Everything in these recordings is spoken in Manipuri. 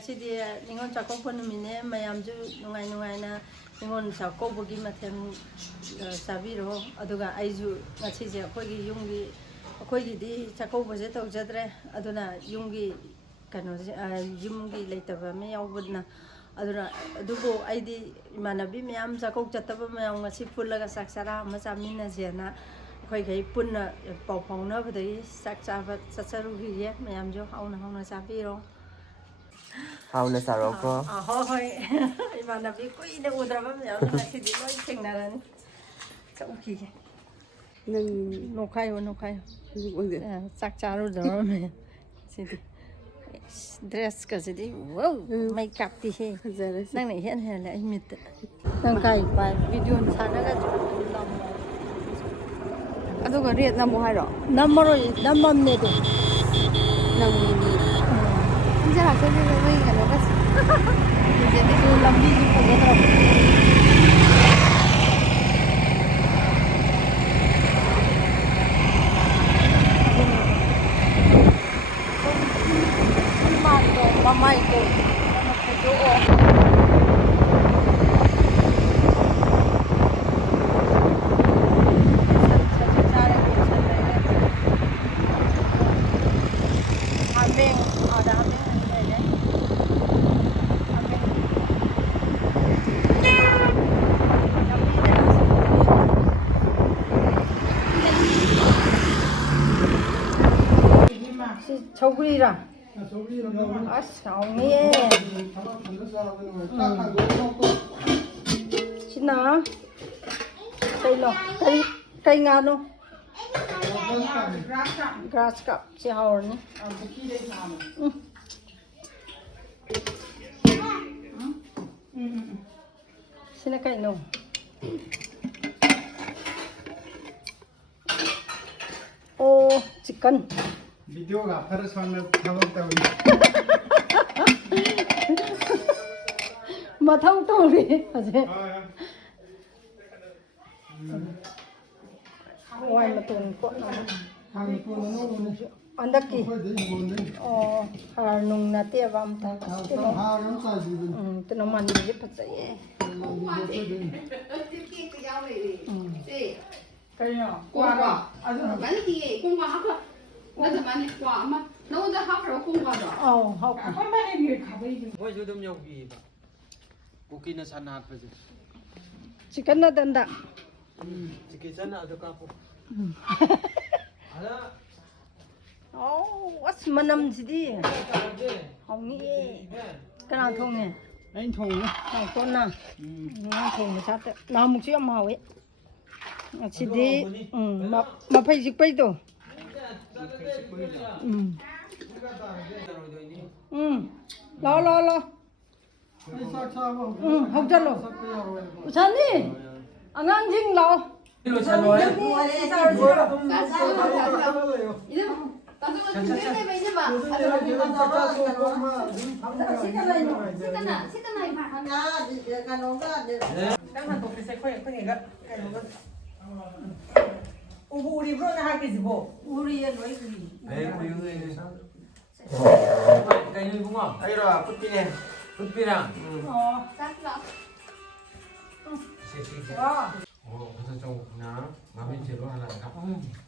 Sidi ningon chakko numine mayamju nungai ningon chakko bogi mathem sabiro aduga aiju ngachi je akhoi yumgi akhoi di chakko boje tawjadre aduna yumgi kano yumgi leitaba me yawbudna aduna adugo aidi manabi mayam chakko chataba mayam ngachi pullaga saksara machamina jena akhoi gai punna pau pauna badai sakcha satsaru hiye mayam jo hauna sabiro 하우네 사로코. 허허이 이만나비 꾸이네 오드라면 여기 시디 뭐 생나는 웃기게. 는 녹화요. 짝짜로 저러면 시디 드레스가 시디 와우 메이크업티 해. 낭네 현해라 이미트. 낭가이 바 비디오 사나가 좀 넘어. 아두가 리에 넘어 하러. 넘어로 넘었네도. 이제 학생들 왜 이거 먹었어? 이제 그 남비지 보더라고. Mama itu, 저구리라. 아싸, 옹이에. 신나. cây cây ngàn không? Grass cup, chị hầu nhé. Xin cây nồng. Ô, chicken. 비디오가 앞으로 서는 작업다 우리. 뭐 통통이 하지. ngoài mà tuần có hàng tuần nó luôn. ăn đất kì. Phải để buồn đấy. Hà nung nát tiệt vam ta. hàng nó sai gì vậy? Tụi nó mang đi giúp phát dậy. cái nhỏ qua bán gì cũng qua học rồi nóจะมันกว่ามาโน้ตจะหักเราคงกว่าหรอ học. Ôi chú đâm nhau gì mà cô kia nó săn hạt vậy chứ Chỉ cần nó đơn đẳng. chỉ cái săn nào cho các cô what's mà nằm gì đi? Không nghĩ cái nào thùng nè? anh thùng Không tôn nào? Nó thùng thì sao thế? Nào một chiếc màu ấy. Chỉ đi, mà phải dịch bây đồ. Lo. Không chân rồi. Chân đi. Anh ăn dinh lo. 이거 잘 넣어요? 우리 그러나 하겠지 뭐. 우리의 너희들이. 네, 그 이거 cái này cũng ngon. Đây là cút pin này, cút pin à? 그래서 좀 그냥 마음에 제로 하나 가.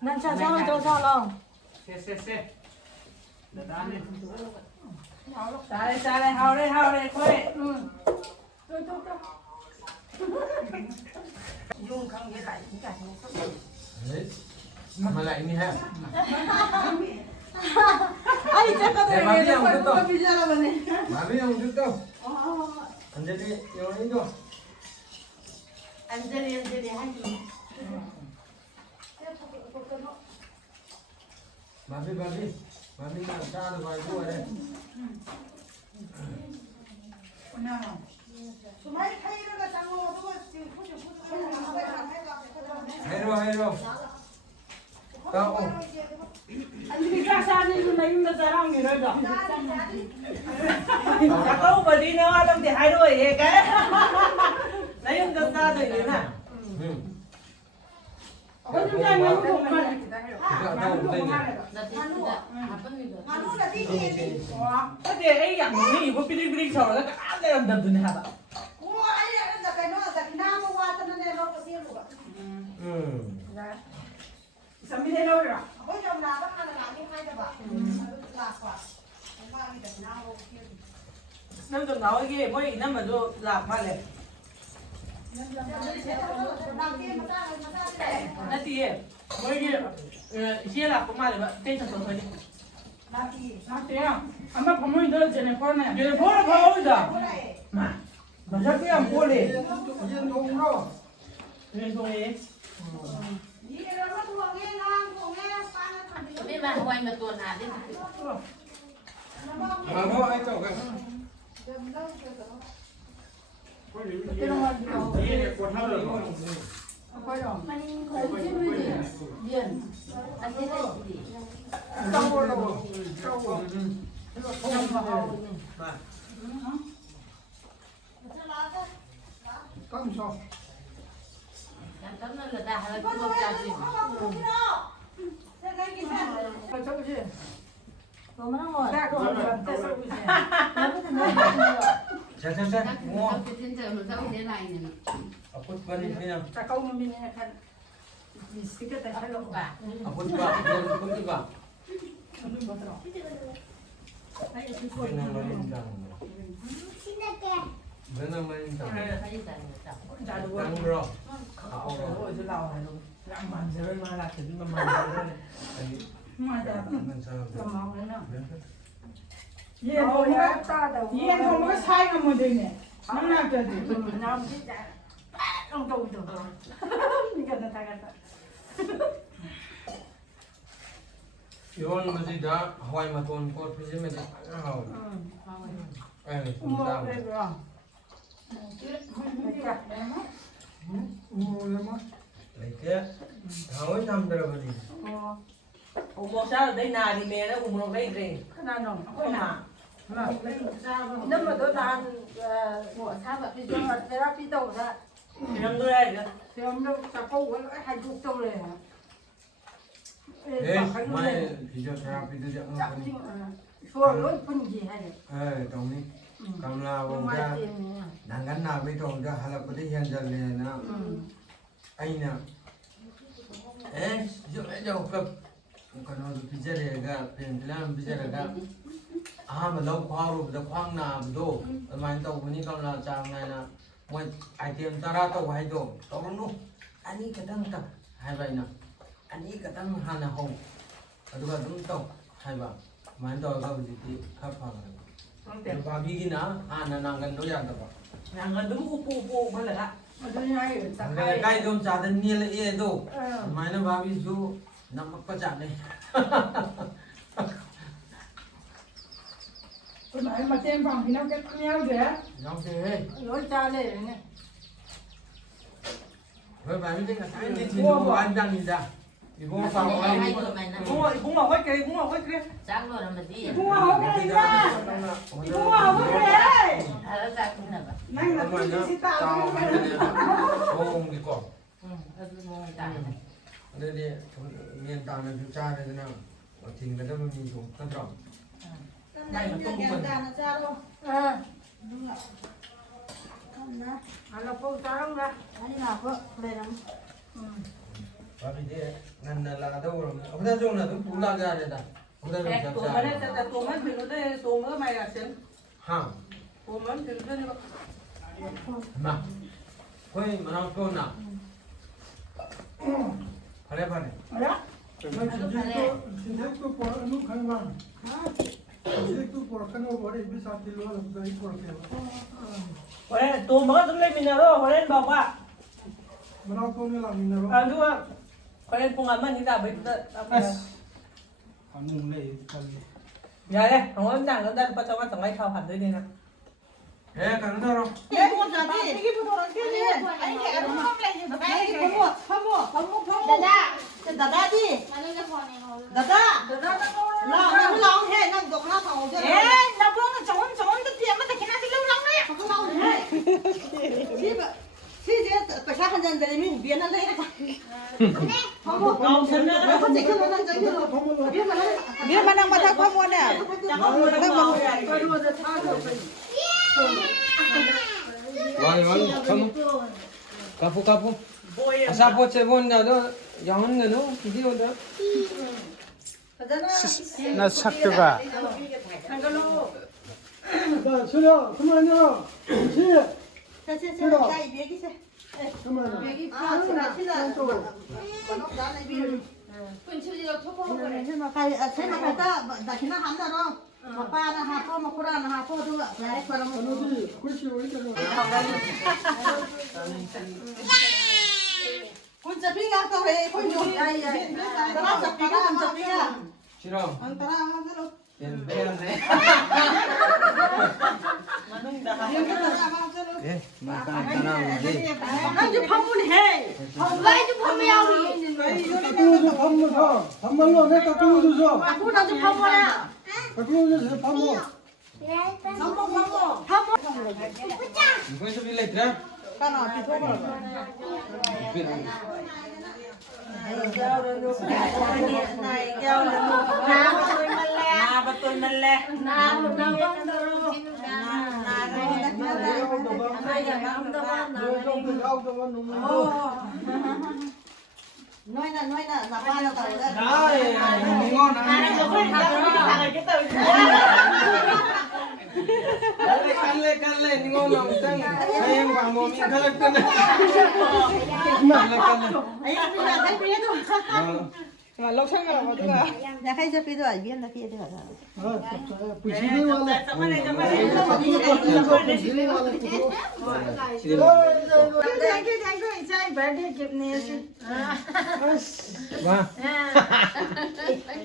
난 차상을 더 사러. 쎄. 잘해 하래 거래. Dùng không nghĩa lại những cái này. Đấy. Mà lại như thế. 아니 잠깐만 마음이 얘 안 빨리 들어. 비자라더니. 마음이 안 들어. 완전히 이거 안전히 하지. 마음이 안 짜는 거 알고 그래. 수마이 타이르가 장어 누가 지금 포즈 해로. 까오. 아니 비자사는 좀 나이면 자랑 이러다. 아까 어디 내가 좀 대하러 얘가. 나이면 자도 이러나. 좀 전에 또 말해. 근데 애 양이 이거 삐리삐리 저러다 안돼 안다더니 하다. 삼미대 넣으라. 너좀 나오게 뭐 이나마도 락 말래. 나띠에 뭐 이게 이제 락 말래. 땡쳐 서 소리. 나띠야. 아마 부모님 너 전에 보내. 전에 보내 보자. 마. 맞아 그냥 보내. Yên thùng đó. 왜 소리? Biết mà quay mà tuần à đi. Mà có ai chậu cái. Đi quần thao được không? Cắm sao? Tấm nó là ta hay là không cha gì. Cha. Mua. Sau khi trên trời nó dẫu thế này này. Ở quất qua đi thế nào? 자, 거기 미네 칸. 미스켓에 살로 봐. Ở quất qua, quất qua. Bên này lên rằng. Bên này lên rằng. 자, 누구? Tăng rồi. 어, 이제 나와요. 양만 저를 말아 드리면 말아. 맞아. 얘 뭐야? 얘 뭐가 사이가 뭐 되네. 남자들. 남 진짜. 엉덩이 더. 이거 다 갔다. Iwan masih dah Hawaii matun kot pasti masih hau. 뭐 Susah. 그래. Lagi Hawaii tham berapa ni? 뭐 sao đây nào thì mẹ nó cũng nó đây đi. Cái nào nó có nào. nếu mà tôi làm Của sao vậy? thì tôi là therapy đâu ra thì năm người đây thì ông đâu ta câu cái hai chục đâu này Eh, mai fisioterapi tu jangan chậm apa chứ ni. xua lối phân gì hay Tong ni. Kamla nhưng wong mà dah. tiền Nangan na be tong dah halap putih yang jalan na. Aina. Jauh ke. Kalau tu bicara ga, pengelam bicara ga. Mà lâu khoa rồi, giờ khoang nào đồ, mà tàu của những con là chàng này là mọi ai tiền ta ra tàu hay đồ, tàu nó nụ, anh ấy cái thằng tập hai vậy nào, anh ấy cái thằng hà là hồng, ở đó đúng tàu hai bạn, mà anh tàu gặp gì thì khắp phòng này, và vì cái nào hà là nàng gần đối dạng tập, nàng gần đúng u mới là mà tôi hay cái cái đom trà thân nhiên là yên đồ, mà nó vào ví dụ nằm mắc có chạm này. tôi nói mà tên phòng thì nó cái nhau kìa Nhau thế, lối cha lên này với bà biết cái cái gì thì nó ăn đang nhìn ra, thì bố phòng anh cũng ngồi cái cũng ngồi cái Sáng rồi là mình đi. cũng ngồi cái ra cũng ngồi cái À, nó ra cũng là vậy. nhanh là tôi đi tạo tao cái mới đi bông đi cỏ, Nó cứ mua tại này. đây đi miền tàu này chúng ta đây thế nào, ở thìn cái đó mình dùng cắt rộng, này là không có là cô cháu ra anh nào có về lắm và vì thế ngăn là đâu rồi, ông ta dùng là tôi cú la ra đây ta, ông ta dùng tụi chặt mình sẽ tụi mình thì nó đây tụi mình mày là xem ha, tụi mình thì nó mà, coi mà nó câu nào, phải đấy, đó Mas sejak tu por anu kan bang. Sejak tu por kan o bore bisa tilu al dari por ke. hồi đây tụi mình cũng lên mình rồi hồi đây bảo qua Mana tu ni lah minero. đúng không hồi đây cùng ăn mình đã bị Anu lei kali. dạ đây không có rằng nó đây bắt đầu bắt ngay khâu hẳn đây nè eh kan itu orang, पैसा खंजन जले में बिया ना ले का 가운 선나 को देख लो ना जाके बिया मना मथा को मोने 와이 가무 가포 아사포체 본다도 영은 거는 비디오다 나 착도가 자 수려 그만요 시 자이 비기 세 그만 비기 아 치나 근처지가 초코가 그래. mà khai thế mà khai ta đã khi nào hắn rồi đó mà pa là hà po mà cô ra là hà po thôi ạ đấy còn là một 어디 글씨 왜 이렇게 quân chặt phi ngang tao đấy quân nhiều đây tao chặt phi ngang chặt phi à 싫어 anh tao đang rất là 미안해 예 나가나오지 anh chụp phong luôn hè 왜 좀 보면 우리. 깎아줘 밥먹어 사 밥말로 내 깎아줘 cô nào chụp phong rồi à 깎아줘 밥먹어 이거에서 빌레트라 tao nào chụp phong rồi này kêu là nụ mà tôi mình lẹ nói là ba là tao đấy 나이 ngon 깔래 ngon 엄청 사양 방법이 갈랐잖아 ấy là thấy biết thôi mà lâu sáng rồi mà tôi là nhà khai biết rồi biết là kia được 부시는 와라 와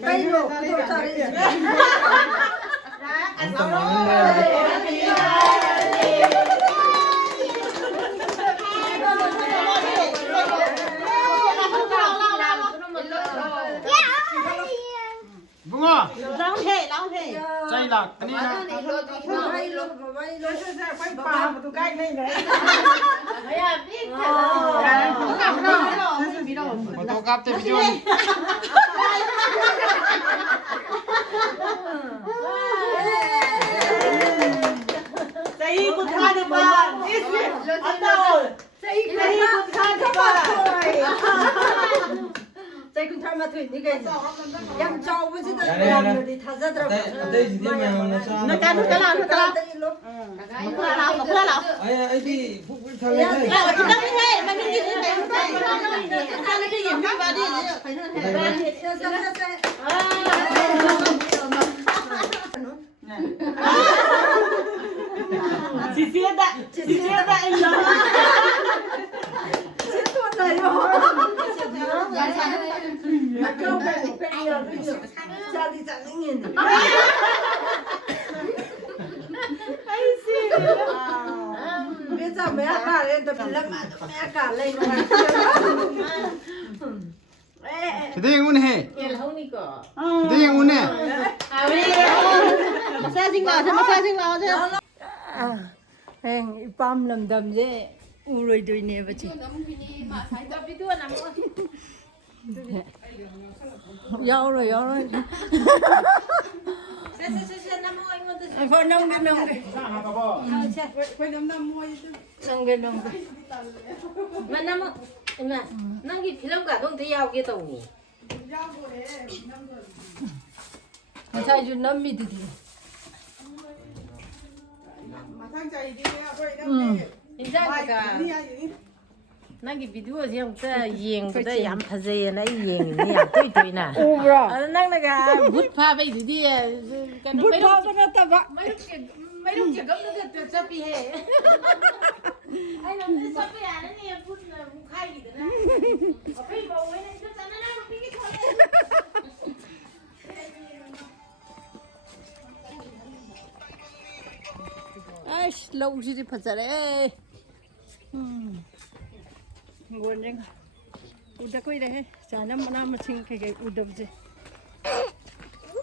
đây đồ tôi 진짜 많은데 붕아 lao thế 짜이락 아니야 phải bà mà tôi cái này đấy 또 깝대 비전 đây cũng tha được bà ăn đâu đây cũng tha được bà 저희 군 닮아 도 있니 게 양자 오지도 야래, 야래. 우리 타자더라고 어때 지대면 나서 nó cái 일로 아야 아이디 북불 ya 탈래 kita ni hey mà mình đi cái này ta đi điểm đi vào đi phải chị xía đã anh đó 자리 장인인 bây giờ mẹ cả lên tập lâm mẹ cả lên 기대형 운해 기대형 운해 massage vào cho massage vào cho 행 밤 lâm 우로이 도이네 버지 너무 그니 막 살다 비도가 나무. 야오로 phải nông cái mà năm mà năm cái film cả không thấy giàu kia tàu nhỉ sai ju năm mi đi 인자 그 nangi video 지금 저 이행보다 얌 파제나 이행이 야 또이나 오브라 nang naga bút pha bây giờ đi cái nó mấy bút nó ta bạ mấy lúc chỉ gấp nó được chấp đi hè anh làm cái chấp đi à nó nghe bút là khai gì đó ở bên bầu ấy này nó nó cái thôi 아이씨 러우지리 파자래 nguồn rừng udah koi deh sana mana macing kayak udah bje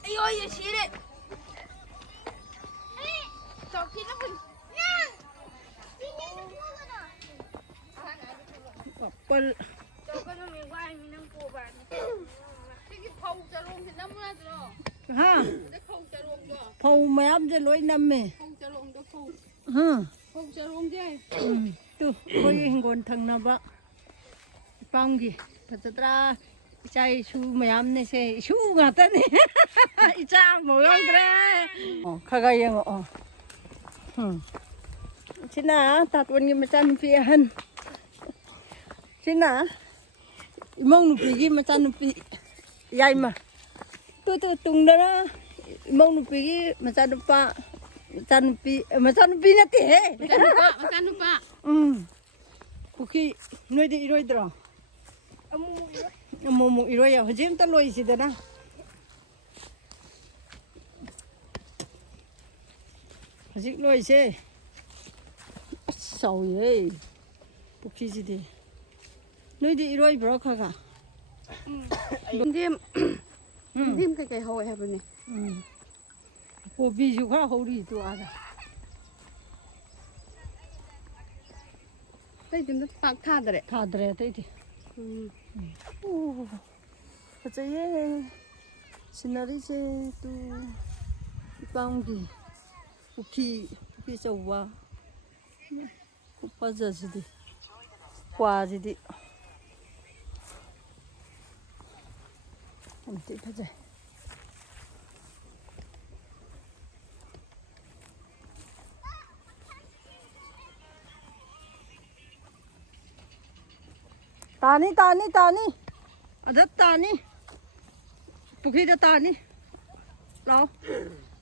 ayo ya sih deh toki na pun nang ꯄꯥꯄꯜ 저거는 와인이랑 뽑아니. 저기 파우자롱 나무라들어. ꯍꯥ 근데 파우자롱도 ꯐꯧ ꯃꯌꯥꯝꯁꯦ ꯂꯣꯏ ꯅꯝꯃꯦ 파우자롱도 파우 ꯍꯥ 파우자롱제. ꯇꯨ ꯑꯩꯈꯣꯏꯒꯤ ꯍꯤꯡꯒꯣꯜ ꯊꯪꯅꯕ ꯏꯄꯥꯝꯒꯤ ꯐꯖꯗ꯭ꯔꯥ ꯏꯆꯥ ꯏꯁꯨ ꯃꯌꯥꯝꯅꯦꯁꯦ ꯏꯁꯨ ꯉꯥꯛꯇꯅꯤ ꯏꯆꯥ ꯑꯃꯐꯥꯎ ꯌꯥꯎꯗ꯭ꯔꯦ ꯈꯔ ꯌꯦꯡꯉꯛꯑꯣ ꯁꯤꯅ ꯇꯥꯇꯣꯟꯒꯤ ꯃꯆꯥꯅꯨꯄꯤ ꯑꯍꯟ ꯁꯤꯅ ꯏꯃꯧ ꯅꯨꯄꯤꯒꯤ ꯃꯆꯥꯅꯨꯄꯤ ꯌꯥꯏꯃ ꯇꯨ ꯇꯨꯡꯗꯅ ꯏꯃꯧ ꯅꯨꯄꯤꯒꯤ ꯃꯆꯥꯅꯨꯄꯤ ꯅꯠꯇꯦꯍꯦ मचानुपा ꯄꯨꯈ꯭ꯔꯤ ꯅꯣꯏꯗꯤ 이러이더라 ꯑꯃꯨꯛ 이러야 ꯍꯧꯖꯤꯛ ꯑꯝꯇ ꯂꯣꯏꯁꯤꯗꯅ ꯍꯧꯖꯤꯛ ꯂꯣꯏꯁꯦ ꯑꯁ ꯆꯥꯎꯏꯍꯦ ꯄꯨꯈ꯭ꯔꯤꯁꯤꯗꯤ ꯅꯣꯏꯗꯤ 이러이ꯕ꯭ꯔꯣ ꯈꯒ 님 그게 하고 해보니. ꯀꯣꯕꯤꯁꯨ ꯈꯔ ꯍꯧꯔꯤꯗꯣ 아가 저희도 딱 타더래. ꯊꯥꯗ꯭ꯔꯦ ꯑꯇꯩꯗꯤ 오, ꯐꯖꯩꯌꯦ ꯁꯤꯅꯔꯤꯁꯦ ꯇꯨ 이ꯄꯥꯝꯒꯤ ꯄꯨꯈ꯭ꯔꯤ ꯑꯆꯧꯕ ꯐꯖꯁꯤꯗꯤ ꯀ꯭ꯋꯥꯁꯤꯗꯤ ꯌꯥꯝ ꯊꯤ ꯐꯖꯩ तानी अदर तानी पुखी दा तानी लाओ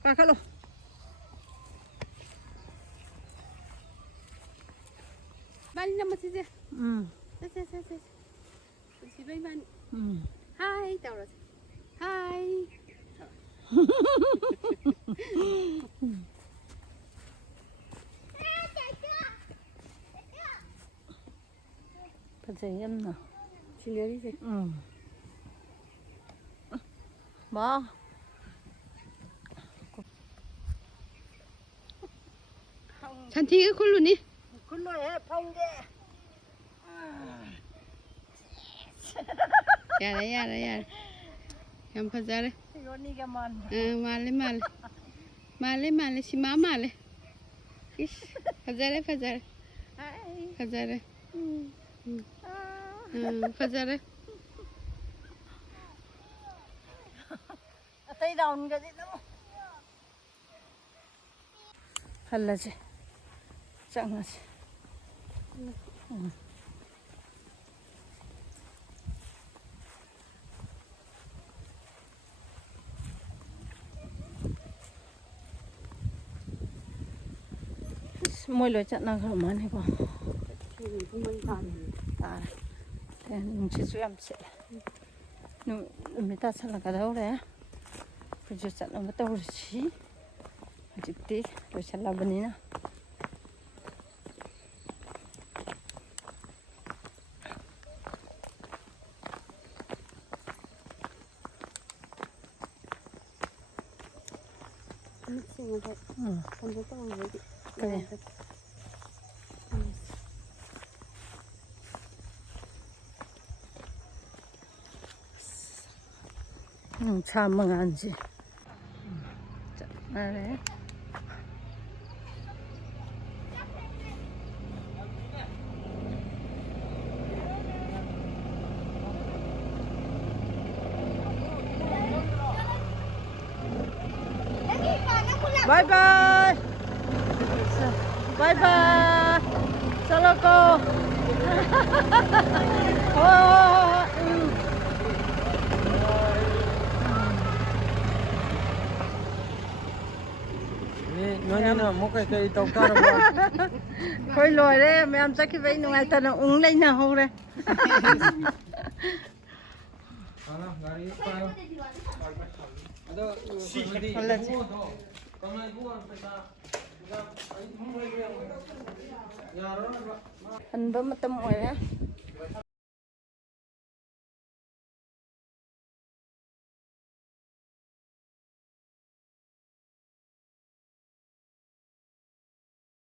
काका लो 빨리 넘어지지. 쎄. 집에 만. 하이 따라서. 하이. फजाई यमना सिनेरी मा 잔티가 콜루니? 굴러해 펑게 야라. ям 파자래. 이거니가 만 말레 시마 말레. 이씨. 파자래. 파자래. अतई डाउन कर दे ना हल्ला से चंगा से môi lưỡi chặn năng khẩu mán hay không? Nung em sẽ người ta sẽ là cái đâu đấy, bây giờ chặn nó tao rồi chí, chụp tí rồi chặn là bên này nè. 그래. 참은 안지. 자, 그래. 바이바이. 바이바이. 잘라고. 너희는 뭐가 그 있다고 따라봐. 거의 로래. 매암 잡기 왜 누가 있다는 웅래나 호래. 하나 가리 파요. 아도 올라지. 한번 맞다 뭐야?